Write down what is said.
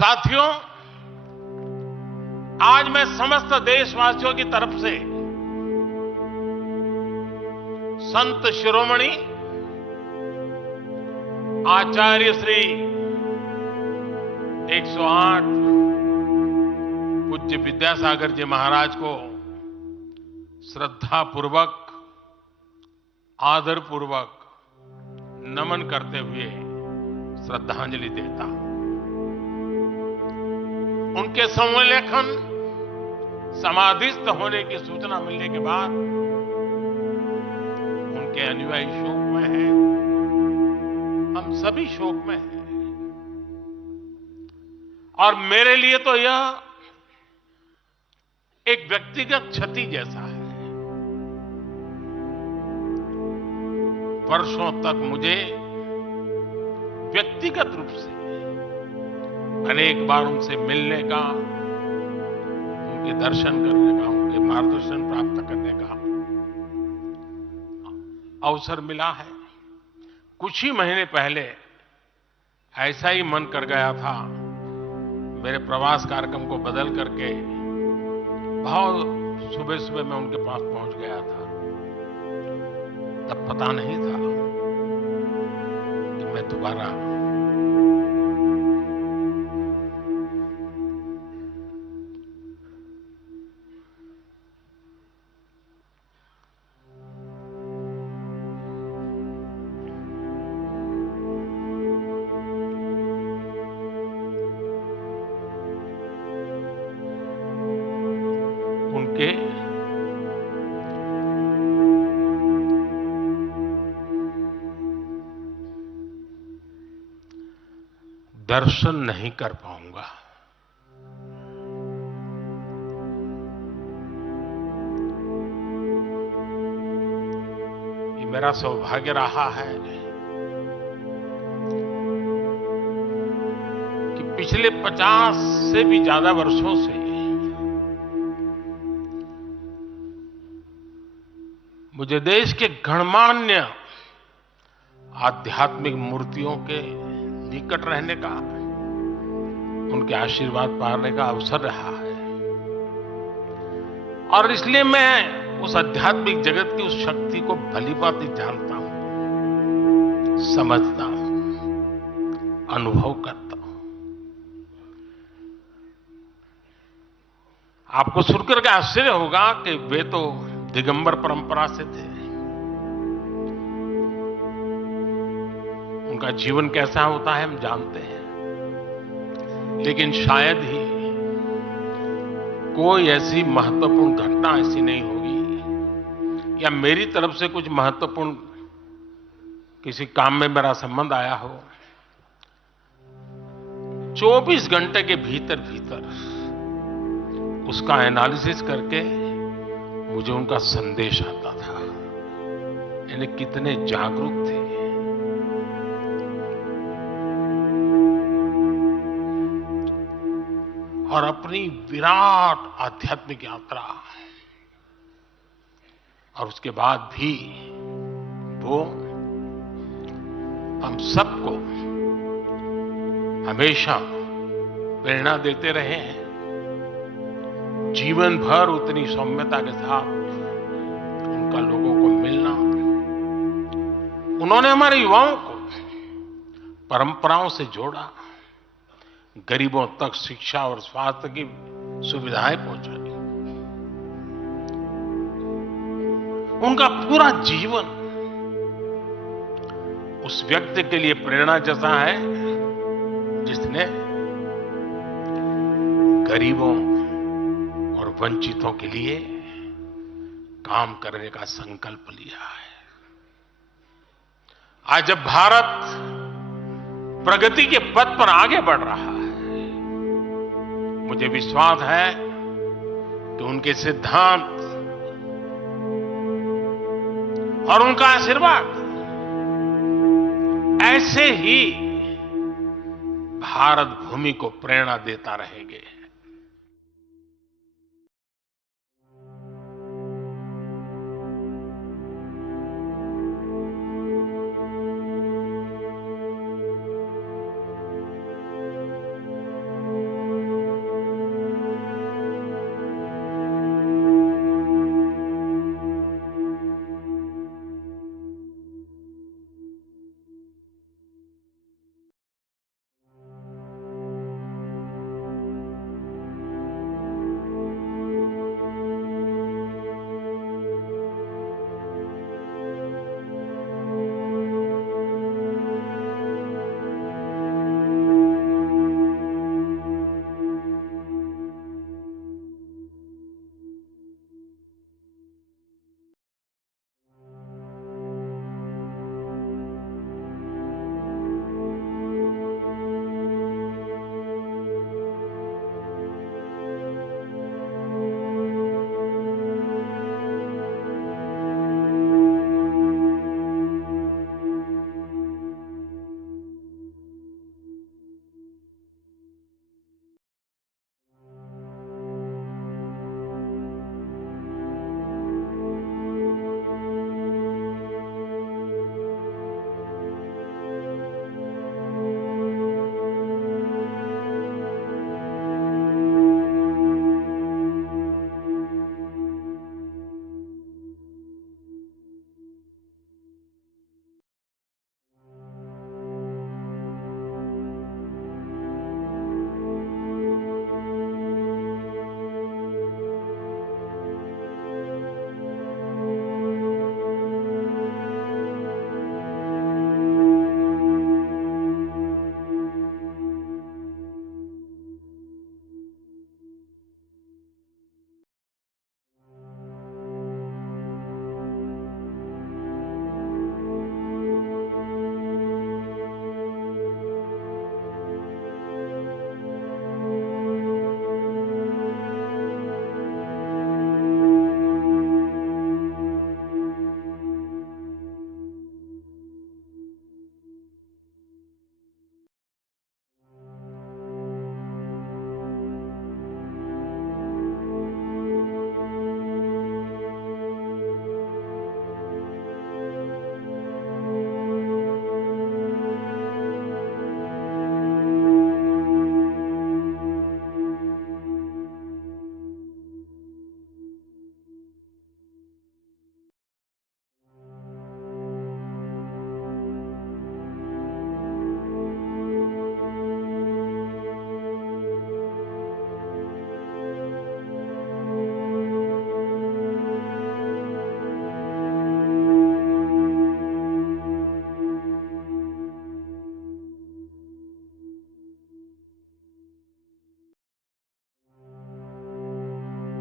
साथियों, आज मैं समस्त देशवासियों की तरफ से संत शिरोमणि आचार्य श्री 108 पूज्य विद्यासागर जी महाराज को श्रद्धापूर्वक, आदरपूर्वक नमन करते हुए श्रद्धांजलि देता हूं। उनके संलेखन समाधिस्थ होने की सूचना मिलने के बाद उनके अनुयायी शोक में हैं, हम सभी शोक में हैं। और मेरे लिए तो यह एक व्यक्तिगत क्षति जैसा है। वर्षों तक मुझे व्यक्तिगत रूप से अनेक बार उनसे मिलने का, उनके दर्शन करने का, उनके मार्गदर्शन प्राप्त करने का अवसर मिला है। कुछ ही महीने पहले ऐसा ही मन कर गया था, मेरे प्रवास कार्यक्रम को बदल करके बहुत सुबह सुबह मैं उनके पास पहुंच गया था। तब पता नहीं था कि मैं दोबारा उनके दर्शन नहीं कर पाऊंगा। ये मेरा सौभाग्य रहा है कि पिछले 50 से भी ज्यादा वर्षों से मुझे देश के गणमान्य आध्यात्मिक मूर्तियों के निकट रहने का, उनके आशीर्वाद पाने का अवसर रहा है। और इसलिए मैं उस आध्यात्मिक जगत की उस शक्ति को भलीभांति जानता हूं, समझता हूं, अनुभव करता हूं। आपको सुनकर के आश्चर्य होगा कि वे तो दिगंबर परंपरा से थे। उनका जीवन कैसा होता है हम जानते हैं, लेकिन शायद ही कोई ऐसी महत्वपूर्ण घटना ऐसी नहीं होगी या मेरी तरफ से कुछ महत्वपूर्ण किसी काम में मेरा संबंध आया हो, 24 घंटे के भीतर भीतर उसका एनालिसिस करके मुझे उनका संदेश आता था। यानी कितने जागरूक थे। और अपनी विराट आध्यात्मिक यात्रा और उसके बाद भी वो हम सबको हमेशा प्रेरणा देते रहे हैं। जीवन भर उतनी सौम्यता के साथ उनका लोगों को मिलना, उन्होंने हमारे युवाओं को परंपराओं से जोड़ा, गरीबों तक शिक्षा और स्वास्थ्य की सुविधाएं पहुंचाई। उनका पूरा जीवन उस व्यक्ति के लिए प्रेरणा जैसा है जिसने गरीबों और वंचितों के लिए काम करने का संकल्प लिया है। आज जब भारत प्रगति के पथ पर आगे बढ़ रहा है, मुझे विश्वास है कि उनके सिद्धांत और उनका आशीर्वाद ऐसे ही भारत भूमि को प्रेरणा देता रहेंगे।